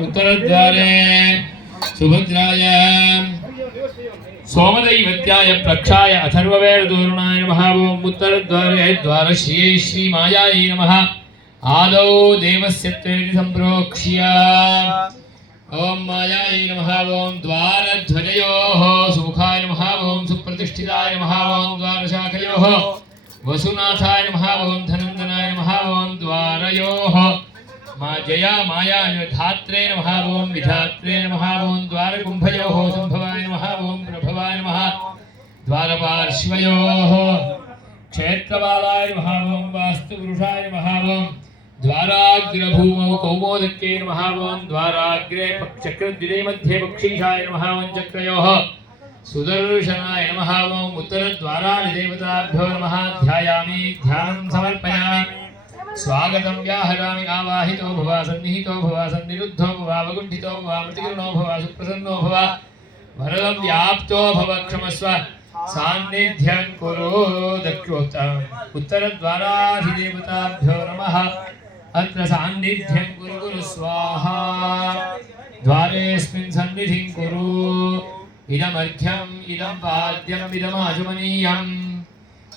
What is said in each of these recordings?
उत्तरद्वारे सुभद्राय सोमदैवत्याय प्रक्षाय अथर्ववेदधूर्णाय नमः। ओम उत्तरद्वारे द्वारश्री श्रीमायायै नमः। आदौ देवस्य त्वेति सम्प्रोक्ष्य ओम मायायै नमः। ओम द्वारध्वजयोः सुमुखाय नमः। ओम सुप्रतिष्ठिताय नमः। ओम द्वारशाखयोः वसुनाथाय नमः। ओम धनन्दनाय नमः। ओम द्वारयोः जया माया धात्रे नमः। ओम विधात्रे नमः। ओम द्वारकुम्भयोः संभवाय नमः। ओम प्रभवाय नमः। द्वारपार्श्वयोः क्षेत्रपालाय नमः। ओम वास्तुपुरुषाय नमः। ओम द्वाराग्रभूमौ कौमोदके नमः। ओम द्वाराग्रे चक्रद्विजय मध्ये बक्षीशाय नमः। ओम चक्रयोः सुदर्शनाय नमः। ओम उत्तरद्वारादिदेवताभ्यो नमः। ध्यायामि ध्यानं समर्पयामि। स्वागतं व्याहरामि। आवाहितो भव सन्निहितो भव सन्निरुद्धो भव अवगुण्ठितो भव मृतिकरणो भव सुप्रसन्नो भव वरदं व्याप्तो भव क्षमस्व सान्निध्यं कुरु। उत्तरद्वाराधिदेवताभ्यो नमः। अत्र सान्निध्यं कुरु कुरु स्वाहा। द्वारेऽस्मिन् सन्निधिं कुरु। इदमर्घ्यम् इदं पाद्यम् इदमाचमनीयम्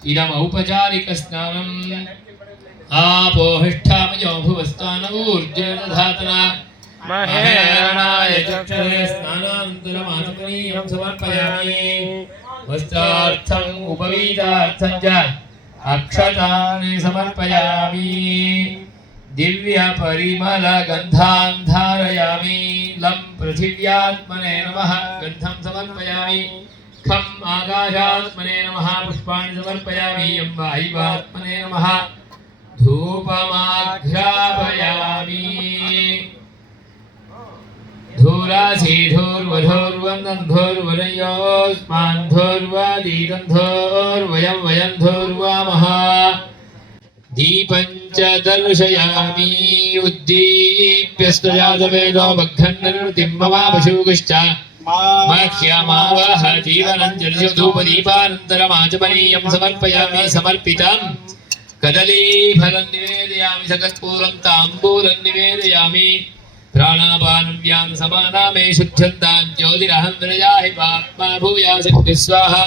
इदमौपचारिकस्नानम्। आपोहिष्ठामयो भुवस्तानऊर्जेन धातना महेरणाय चक्षुषे स्नानानन्तरमाचमनीयं समर्पयामि। वस्त्रार्थम् उपवीतार्थं च अक्षतानि समर्पयामि। दिव्यपरिमलगन्धान् धारयामि। लं पृथिव्यात्मने नमः गन्धं समर्पयामि। खम् आकाशात्मने नमः पुष्पाणि समर्पयामि। यं वायुवात्मने नमः धूपमाघ्रापयामि। धूरासीधूर्वधूर्वन्दन्धूर्वरयोस्मान्धूर्वादीगन्धूर्वयं वयं धूर्वामः। दीपं च दर्शयामि। उद्दीप्यस्तजातवेदो मघ्नन्निर्वृतिं ममापशूकश्च मह्यमावह जीवनं जलयो धूपदीपानन्तरमाचमनीयं समर्पयामि। समर्पितम् कदलीफलं निवेदयामि। सकर्पूरं ताम्बूलं निवेदयामि। प्राणापानं व्यानं समानामे शुद्धन्तां ज्योतिरहं विरजाहि पाप्मा भूयासक्ति स्वाहा।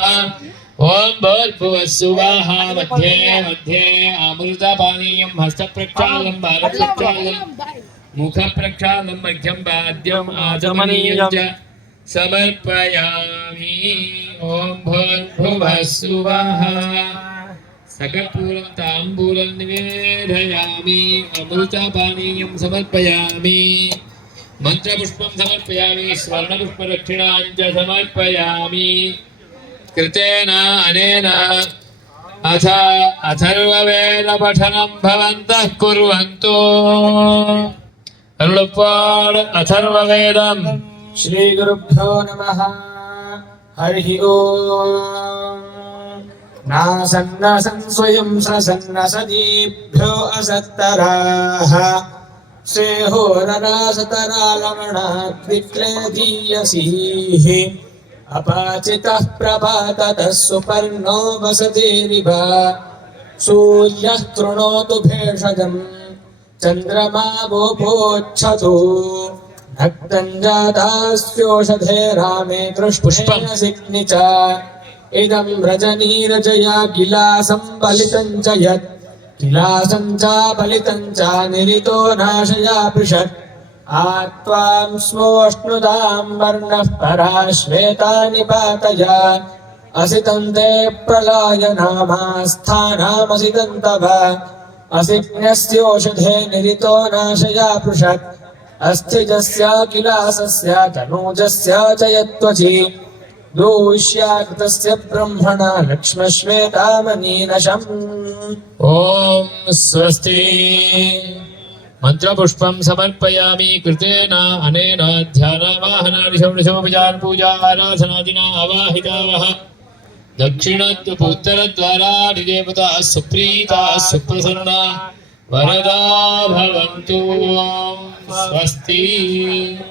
ओम भूर्भुवः सुवाहा। मध्ये मध्ये अमृतपानीयं हस्तप्रक्षालं बालप्रक्षालं मुखप्रक्षालं मध्यं पाद्यम् आचमनीयं च समर्पयामि। ओम भूर्भुवः सुवाहा। सकर्पूरं ताम्बूलं निवेदयामि। अमृतपानीयं समर्पयामि। मन्त्रपुष्पं समर्पयामि। स्वर्णपुष्पदक्षिणां च समर्पयामि। कृतेन अनेन अथ अथर्ववेदपठनं भवन्तः कुर्वन्तु। अरुळप्पाड अथर्ववेदम्। श्रीगुरुभ्यो नमः। हरिः ओम्। नासन्नसन् स्वयं सन्नसदीभ्यो असत्तराः श्रेहोररासतरालवणाद्विक्लेदीयसीः। अपाचितः प्रभाततः सुपर्णो वसतिरिव। सूर्यः कृणोतु भेषजम् चन्द्रमा वोपोच्छतु। भक्तं जातास्योषधे रामे कृष्णेन सिग्नि च। इदं रजनीरजया किलासं बलितं च यत् किलासं च बलितं च निरितो नाशया पृषत्। आत्वां स्वोष्णुतां वर्णः पराश्वेता निपातय। असितं ते प्रलयनामास्थानामसितं तव। असिज्ञस्योषधे निरितो नाशया पृषत्। अस्थिजस्य किलासस्य तनूजस्य च यत्त्वचि। दूष्याकृतस्य ब्रह्मणा लक्ष्मश्वेतामनीनशम्। ओम स्वस्ति। मंत्रपुष्पं समर्पयामि। कृतेन अनेन ध्यानावाहनादिशौर्यशोपचार पूजा आराधनादिना अवाहितावः। दक्षिणोत्तरद्वारादिदेवता सुप्रीता सुप्रसन्ना वरदा भवन्तु। स्वस्ति।